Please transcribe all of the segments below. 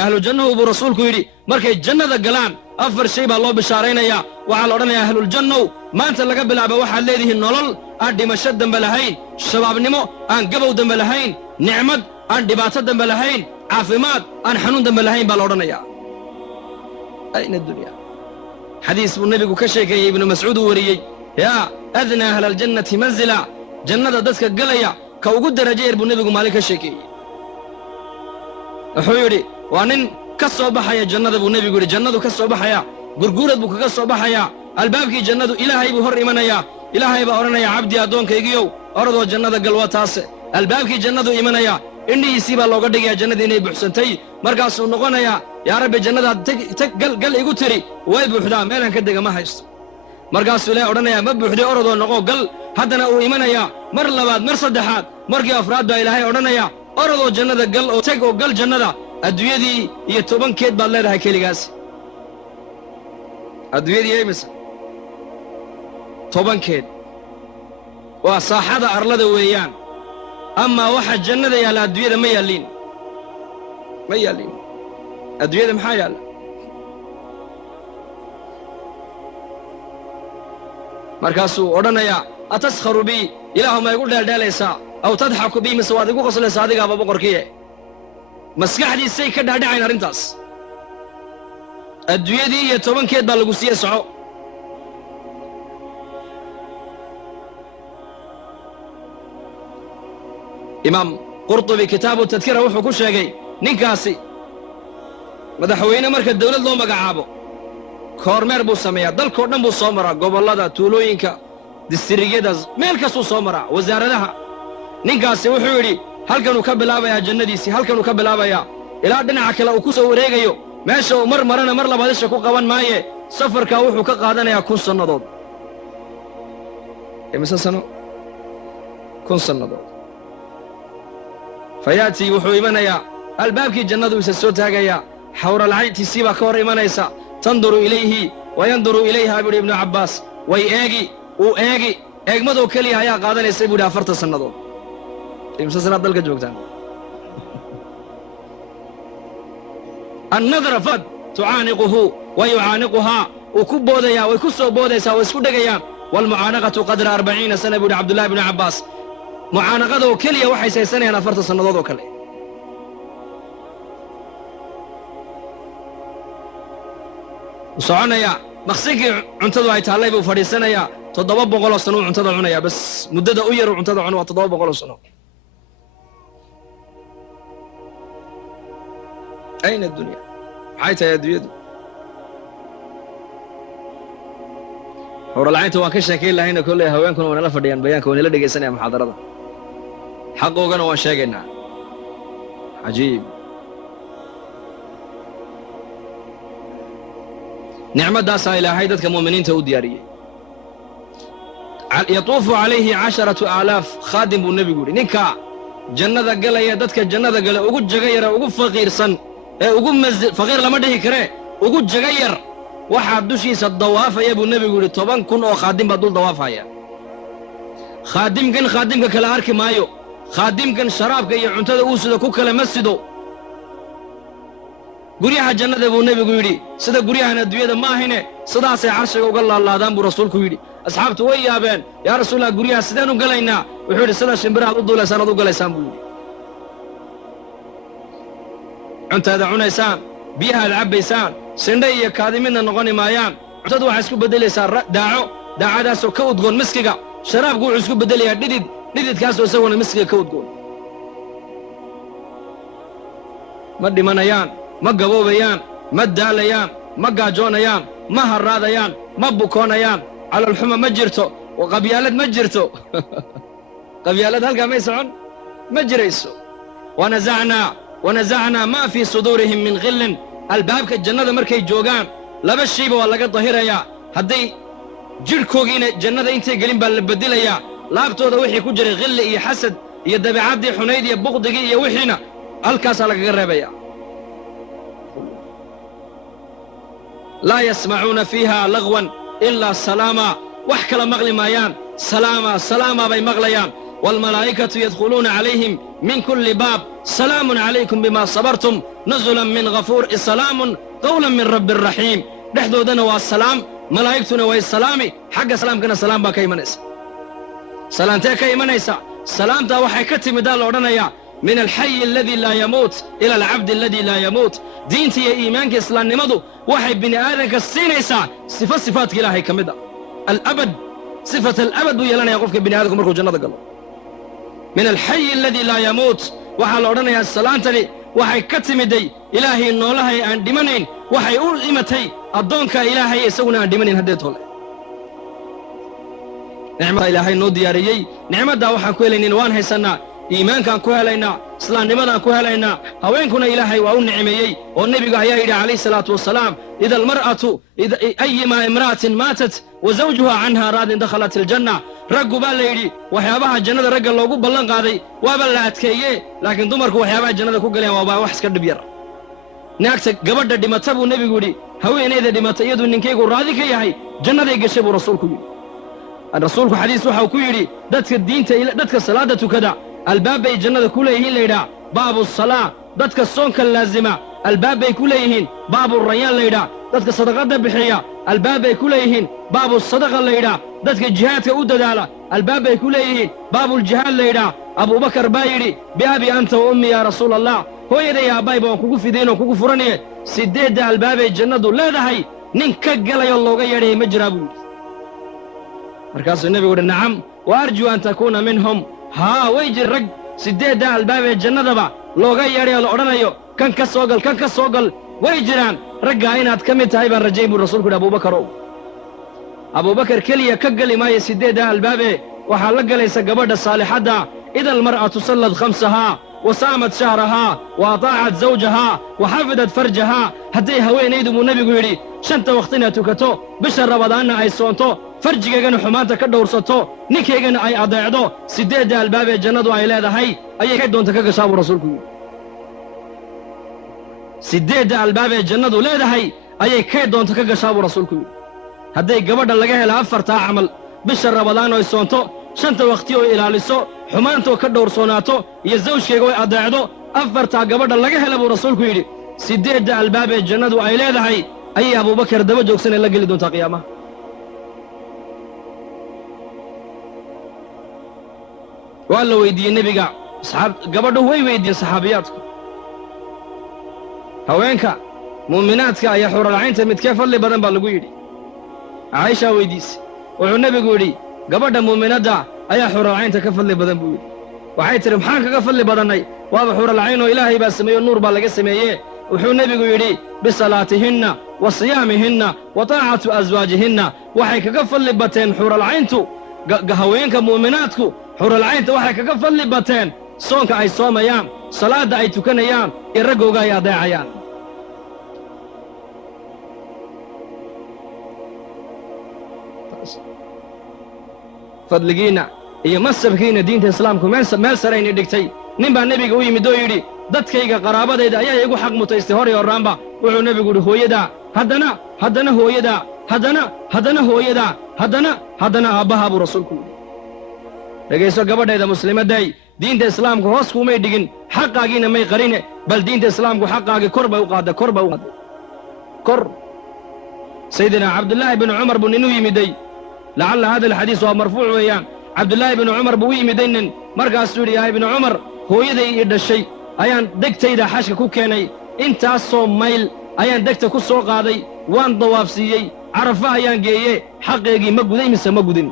ahlu jannahu buu rasuulku yidhi markay jannada galaan afar shay baa loo bishaaraynayaa waxaa la odhanayaa ahluljannow maanta laga bilaaba waxaad leedihiin nolol aan dhimasho dambe lahayn shabaabnimo aan gabow dambe lahayn nicmad aan dhibaato dambe lahayn caafimaad aan xanuun dambe lahayn baa la odhanayaa ayna dunya xadiis buu nebigu ka sheekeeyey ibnu mascuud uu wariyey yaa adnaa ahla aljannati manzila jannada dadka galaya ka ugu darajo yar buu nebigu maalin ka sheekeeyey wuxuu yidhi waa nin ka soo baxaya jannada buu nebigu yidhi jannadu ka soo baxaya gurguurad buu kaga soo baxayaa albaabkii jannadu ilaahay buu hor imanayaa ilaahay baa odhanaya cabdi addoonkaygiyow orodoo jannada gal waa taase albaabkii jannadu imanayaa indhihiisii baa looga dhigayaa jannadii inay buuxsantay markaasuu noqonayaa yaa rabbi jannadaad gal igu tiri way buuxdaa meelaan ka dega ma haysto markaasuu ilaahay odhanayaa ma buuxday orodoo noqo gal haddana uu imanayaa mar labaad mar saddexaad markii afraad baa ilaahay odhanayaa orodoo jannada gal oo teg oo gal jannada adduunyadii iyo 10 baad leedahay keligaas adduunyadii eemisa 10 waa saaxada arlada weeyaan amaa waxa jannada yaalla adduunyada ma yaallin adduunyada maxaa yaalla markaasuu odhanayaa ataskharu bii ilaahu ma igu dheeldheelaysaa aw tadxaku bii mise waad igu qoslaysaa adigaaba boqorkiye maskaxdiisay ka dhaadhacayn arrintaas adduunyadii iyo 10 baa lagu siiye soco imaam qurtubi kitaabu tadkira wuxuu ku sheegay ninkaasi madaxweyne marka dawlad loo magacaabo koormeer buu sameeyaa dalkoo dhan buu soo maraa gobollada tuulooyinka distrigyadaas meel kastuu soo maraa wasaaradaha ninkaasi wuxuu yidhi halkanuu ka bilaabayaa jannadiisii halkanuu ka bilaabayaa ilaa dhinaca kale uu ku soo wareegayo meesha uu mar marana mar labaad isha ku qaban maaye safarkaa wuxuu ka qaadanayaa 1000 sannadood imise sano 1000 sannadood fayaatii wuxuu imanayaa albaabkii jannadu isa soo taagayaa xawralcayntiisii baa ka hor imanaysa tanduru ilayhi wa yanduru ilayha buuhi ibnu cabbaas way eegi eegmadoo keliya ayaa qaadanaysay buuhi 40 sannadood imse sanaad dalka joogtaan annadra fad tucaaniquhu wa yucaaniquhaa wuu ku boodayaa way ku soo boodaysaa way isku dhegayaan waalmucaanaqatu qadra 40 sana buuhi cabdullaahi ibnu cabbaas mucaanaqadoo keliya waxay saysanayaan 40 sannadood oo kale soconayaa maqsinkii cuntadu ay taallay buu fadhiisanayaa 700 sano uu cuntada cunayaa bas muddada u yar uu cuntada cuno waa 700 sano ayna dunya maxay tahay adduunyadu hawralcaynta waan ka sheekayn lahayna kolley haweenkuna waa nala fadhiyaan bayaanka waa nala dhegaysanaya muxaadarada xaqoogana waan sheegaynaa cajiib nicmadaasaa ilaahay dadka mu'miniinta u diyaariyey yatuufu calayhi 10,000 khaadim buu nebigu yidhi ninka jannada galaya dadka jannada gale ugu jaga yara ugu faqiirsan ee ugu faqiir lama dhihi karee ugu jaga yar waxaa dushiisa dawaafaya buu nebigu yidhi 10,000 oo khaadim baa dul dawaafaya khaadimka kale arki maayo khaadimkan sharaabka iyo cuntada uu sida ku kale ma sido guryaha jannada buu nebigu yidhi sida guryahan adduunyada ma ahine sidaasay carshiga uga laalaadaan buu rasuulku yidhi asxaabtu way yaabeen yaa rasuulallah guryaha sideen u galaynaa wuxuu yidhi sida shimbirahaad u duulaysaan aad u galaysaan buu yidhi cuntaada cunaysaan biyahaad cabbaysaan sindhe iyo kaadi midna noqoni maayaan cuntadu waxay isku beddelaysaa daacadaasoo ka udgoon miskiga sharaabku wuxuu isku beddelayaa dhididkaasoo isaguna miskiga ka udgoon ma dhimanayaan ma gaboobayaan ma daalayaan ma gaajoonayaan ma harraadayaan ma bukoonayaan calolxuma ma jirto qabyaalad ma jirto qabyaalad halkaa may socon ma jirayso wanasacnaa maa fii suduurihim min khillin albaabka jannada markay joogaan 2 shayba waa laga dahirayaa hadday jidhkoogiina jannada intay gelin baa la beddelayaa laabtooda wixii ku jiray khilli iyo xasad iyo dabeecaddii xunayd iyo buqdigii iyo wixiina halkaasaa lagaga reebaya laa yasmacuuna fiiha lagwan ilaa salaama wax kala maqli maayaan salaama bay maqlayaan والملائكة يدخلون عليهم من كل باب سلام عليكم بما صبرتم نزلا من غفور سلام قولا من رب الرحيم dhexdoodana waa salaam malaa'igtuna way salaami xagga salaamkana salaam baa ka imanaysa salaantee ka imanaysa salaamtaa waxay ka timidaa la odhanayaa min alxayi aladii laa yamuut ila alcabdi aladii laa yamuut diinta iyo iimaanka islaamnimadu waxay bini aadanka siinaysaa sifo sifaadka ilaahay ka mid a alabad sifat alabad buu yeelanayaa qofka bini aadamku markuu jannada galo min alxayi aladii laa yamuut waxaa la odhanayaa salaantani waxay ka timiday ilaahay noolahay aan dhimanayn waxay u imatay addoonka ilaahay isaguna aan dhimanayn haddee toole nicmada ilaahay noo diyaariyey nicmaddaa waxaan ku helaynin waan haysannaa iimaankaan ku helaynaa islaamnimadaan ku helaynaa haweenkuna ilaahay waa u nicmeeyey oo nebigu ayaa yidhi calayhi salaatu wasalaam ida almar'atu ayima imra'atin maatat wa zawjuha canha raadin dakhalat aljanna raggu baa la yidhi waxyaabaha jannada ragga loogu ballan qaaday waaba la adkeeye laakiin dumarku waxyaabaha jannada ku galeen waaba wax iska dhib yar naagta gabadha dhimata buu nebigu yidhi haweenayda dhimata iyaduu ninkaygu raadi ka yahay jannaday gashay buu rasuulku yidhi rasuulku xadiis waxau ku yidhi dadka salaadda tukada albaab bay jannada ku leeyihiin laydhaa baabu salaa dadka soonka laazima albaab bay ku leeyihiin baabu rayaan laydhaa dadka sadaqadda bixiya albaab bay ku leeyihiin baabu sadaqa laydhaa dadka jihaadka u dadaala albaab bay ku leeyihiin baabuljihaad laydhaa abuubakar baa yidhi biabi anta wa ummi yaa rasuula allah hooyaday aabbayba waan kugu fidayn oo kugu furanaye siddeedda albaabay jannadu leedahay nin ka galayoo looga yeedhaya ma jiraa buu yidhi markaasuu nebigu yidhi nacam wa arjuu an takuuna minhum haa way jir rag siddeedda albaabee jannadaba looga yeedhay oo la odhanayo kan ka soo gal kan ka soo gal way jiraan raggaa inaad ka mid tahay baan rajayn buu rasuulku yidhi abuubakarow abuubakar keliya ka geli maayo siddeedda albaabee waxaa la galaysa gabadha saalixadda ida almar'atu sallad khamsahaa wa saamat shahrahaa wa ataacat zawjahaa wa xafidat farjahaa hadday haweenaydu buu nebigu yidhi shanta wakhtina tukato bisha rabadaanna ay soonto farjigaygana xumaanta ka dhowrsato ninkaygana ay adeecdo siddeedda albaabee jannadu ay leedahay ayay kay doonta ka gashaa buu rasuulku yidhi siddeedda albaabee jannadu leedahay ayay kay doonta ka gashaa buu rasuulku yidhi hadday gabadha laga hela afartaa camal bisha rabadaan oy soonto shanta wakhti oo ilaaliso xumaantoo ka dhowrsoonaato iyo zawjkayga oy adeecdo afartaa gabadha laga hela buu rasuulku yidhi siddeedda albaabee jannadu ay leedahay ayay abuubakar daba joogsanee la geli doontaa qiyaamaha waa la weyddiiyey nebiga gabadhu way weyddiiyeen saxaabiyaadku haweenka mu'minaadka iyo xuralcaynta midkee fadli badan baa lagu yidhi caayishaa weyddiisay wuxuu nebigu yidhi gabadha mu'minadda ayaa xuralcaynta ka fadli badan buu yidhi waxay tidhi maxaan kaga fadli badannay waaba xuralcayn oo ilaahay baa sameeyo nuur baa laga sameeyee wuxuu nebigu yidhi bisalaatihinna wa siyaamihinna wa taacatu aswaajihinna waxay kaga fadli bateen xuralcayntu haweenka mu'minaadku xuralcaynta waxay kaga fadli bateen soonka ay soomayaan salaadda ay tukanayaan iyo raggooga ay adeecayaan fadligiinna iyo masabkiinna diinta islaamku meel sarayni dhigtay nin baa nebiga u yimid oo yidhi dadkayga qaraabadayda ayaa igu xaq mutaystay hor iyo horraanba wuxuu nebigu yidhi hooyadaa haddana hooyadaa haddana hooyadaa haddana aabbahaa buu rasuulku yidhi dhegayso gabadhayda muslimadday diinta islaamku hoos kuumay dhigin xaqaagiina may qarine bal diinta islaamku xaqaagii kor bay u qaadday kor sayidina cabdullaahi binu cumar buu nin u yimiday lacalla hada alxadiis waa marfuuc weeyaan cabdullaahi binu cumar buu u yimiday nin markaasuu yidhi yaa ibnu cumar hooyaday ii dhashay ayaan degtayda xashka ku keenay intaasoo mayl ayaan degta ku soo qaaday waan dawaafsiiyey carafa ayaan geeye xaqeegii ma guday mise ma gudin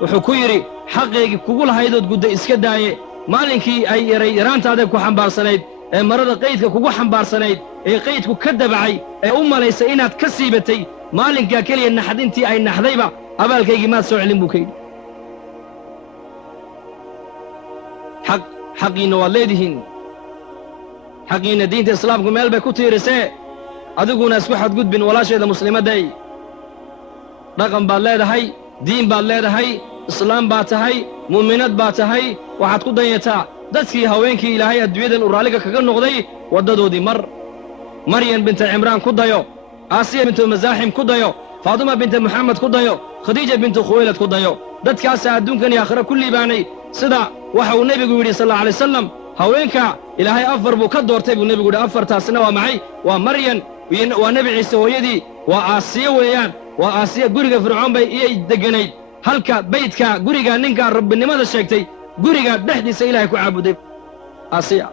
wuxuu ku yidhi xaqeygii kugu lahaydood gudda iska daaye maalinkii ay yaraantaada ku xambaarsanayd ee marada qaydka kugu xambaarsanayd ee qaydku ka dabacay ee u malaysay inaad ka siibatay maalinkaa keliya naxdintii ay naxdayba abaalkaygii maad soo celin buu ka yidhi xaqiinna waad leedihiin xaqiinna diinta islaamku meel bay ku tiirisee adiguna isku xadgudbin walaasheeda muslimadday dhaqan baad leedahay diin baad leedahay islaam baad tahay mu'minad baad tahay waxaad ku danyataa dadkii haweenkii ilaahay adduunyadan uu raalliga kaga noqday waddadoodii maryan binta cimraan ku dayo aasiya bintu masaaxim ku dayo faaduma binta muxamed ku dayo khadiija bintu khuwaylad ku dayo dadkaasaa adduunkan iyo aakhira ku liibaanay sida waxa uu nebigu yidhi sal alla alay wasalam haweenka ilaahay afar buu ka doortay buu nebigu yidhi afartaasna waa maxay waa maryan waa nebi ciise hooyadii waa aasiya weeyaan waa aasiya guriga fircoon bay iyay degganayd halka baydka guriga ninka rabbinimada sheegtay guriga dhexdiisa ilaahay ku caabuday aasiya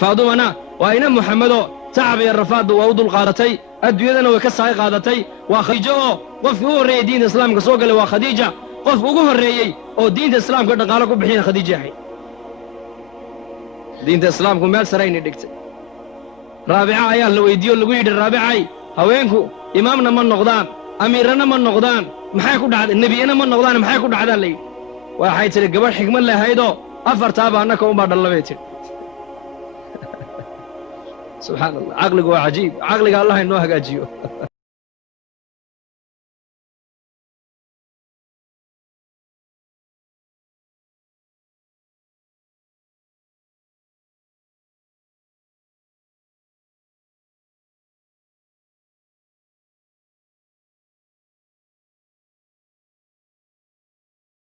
faadumana waa ina muxammedo tacab iyo rafaadba waa u dulqaadatay adduunyadana way ka saaqi qaadatay waa khadiijo oo qofkii u horreeyey diinta islaamka soo galay waa khadiija qof ugu horreeyey oo diinta islaamka dhaqaalo ku bixiyana khadiija ahayd diinta islaamku meel sarayna dhigtay raabica ayaa la weyddiiye oo lagu yidhi raabicay haweenku imaamna ma noqdaan amiirana ma noqdaan maxay ku dhacda nebiyana ma noqdaan maxay ku dhacdaan layidhi waxay tidhi gabadh xigmad lahaydoo afartaaba annaka unbaa dhallabay tidhi subxaan allah caqligu waa cajiib caqliga allah inoo hagaajiyo